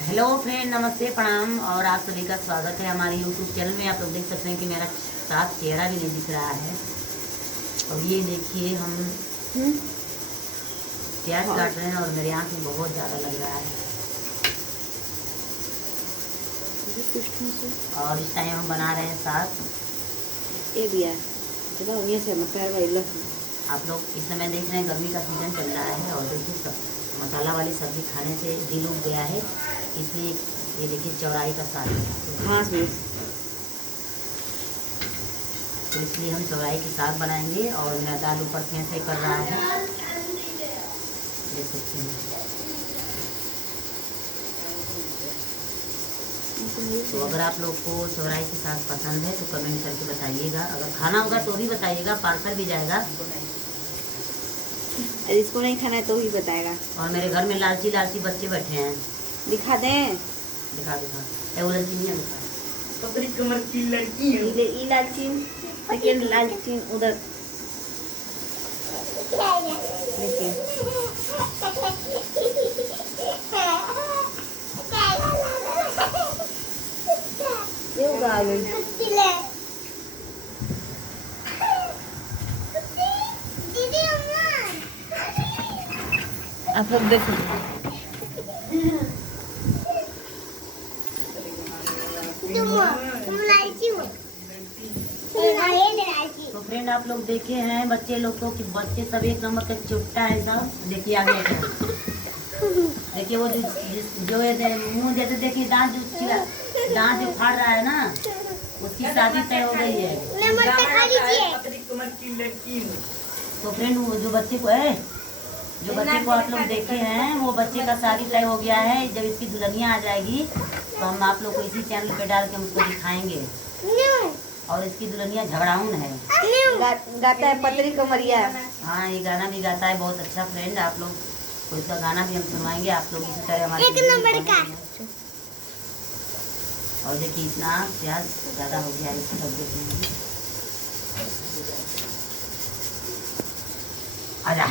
Hello friend, नमस्ते, प्रणाम और आप सभी का स्वागत है हमारे यूट्यूब चैनल में। आप लोग देख सकते हैं कि मेरा साफ चेहरा भी नहीं दिख रहा है। और ये देखिए हम प्याज काट रहे हैं और मेरे आँख में बहुत ज़्यादा लग रहा है। और इस टाइम हम बना रहे हैं साग। आप लोग इस समय देख रहे हैं गर्मी का सीजन चल रहा है और देखिए सब मसाला वाली सब्जी खाने से दिल उग गया है, इसलिए ये देखिए चौराई का साग है। हाँ तो इसलिए हम चौराई की साग बनाएंगे। और मेरा दाल ऊपर से कर रहा है, देख सकते हैं। तो अगर आप लोग को चौराई की साग पसंद है तो कमेंट करके बताइएगा। अगर खाना होगा तो भी बताइएगा, पार्सल भी जाएगा। इसको नहीं खाना है तो ही बताएगा। और मेरे घर में लालची लालची बच्चे बैठे हैं। दिखा दें? दिखा वो लालची नहीं है, दिखा। पतली कमर की लड़की है। ये लालचीन, सेकेंड लालचीन उधर देखिए। ये उगा आ गई। आप लोग देखो, तो फ्रेंड आप लोग देखे हैं बच्चे लोग को कि बच्चे सब एक नंबर का चुपटा है सब। देखिए आगे देखिए वो जो मुंह जैसे देखिए दांत जो फाड़ रहा है ना, उसकी शादी तय हो गई है। पतली कमर की लड़की है। तो फ्रेंड वो जो बच्चे को आप लोग देखे हैं वो बच्चे का शादी तय हो गया है। जब इसकी दुल्हनिया आ जाएगी तो हम आप लोग को इसी चैनल पे डाल के हम उसको दिखाएंगे। और इसकी दुल्हनिया झगड़ाउन है, गाता है पतली कमरिया। हाँ ये गाना भी गाता है बहुत अच्छा। फ्रेंड आप लोग को इसका गाना भी हम सुनवाएंगे। आप लोग इसी तरह हमारे एक नंबर का। और देखिए इतना प्याज ज़्यादा हो गया, इसको रख देते हैं। आजा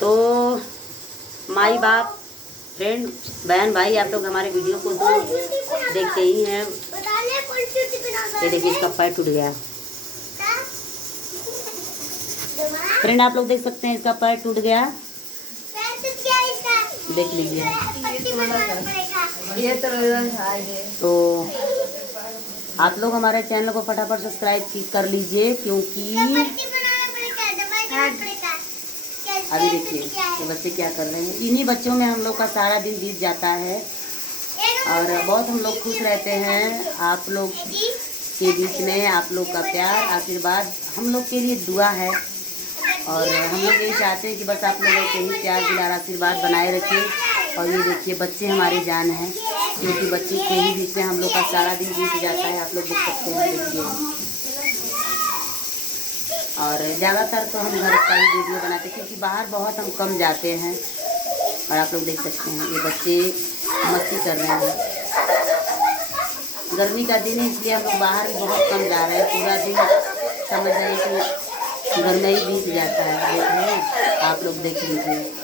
तो माई बाप, फ्रेंड, बहन, भाई, आप लोग हमारे वीडियो को तो देखते ही हैं। ये देखिए इसका पैर टूट गया। फ्रेंड आप लोग देख सकते हैं इसका पैर टूट गया, देख लीजिए। ये तो आप लोग हमारे चैनल को फटाफट सब्सक्राइब कर लीजिए, क्योंकि अभी देखिए ये बच्चे क्या कर रहे हैं। इन्हीं बच्चों में हम लोग का सारा दिन बीत जाता है और बहुत हम लोग खुश रहते हैं। आप लोग के बीच में आप लोग का प्यार, आशीर्वाद हम लोग के लिए दुआ है। और हम लोग यही चाहते हैं कि बस आप लोगों के ही प्यार दुलार आशीर्वाद बनाए रखें। और ये देखिए बच्चे हमारी जान हैं, क्योंकि बच्चे के ही बीच में हम लोग का सारा दिन बीत जाता है। आप लोग देख सकते हैं, देखिए। और ज़्यादातर तो हम घर का ही वीडियो बनाते हैं, क्योंकि बाहर बहुत हम कम जाते हैं। और आप लोग देख सकते हैं ये बच्चे मस्ती कर रहे हैं। गर्मी का दिन है इसलिए हम लोग बाहर भी बहुत कम जा रहे हैं। पूरा दिन समझ रहे हैं कि घर में ही बीत जाता है। देख रहे हैं आप लोग, देख लीजिए।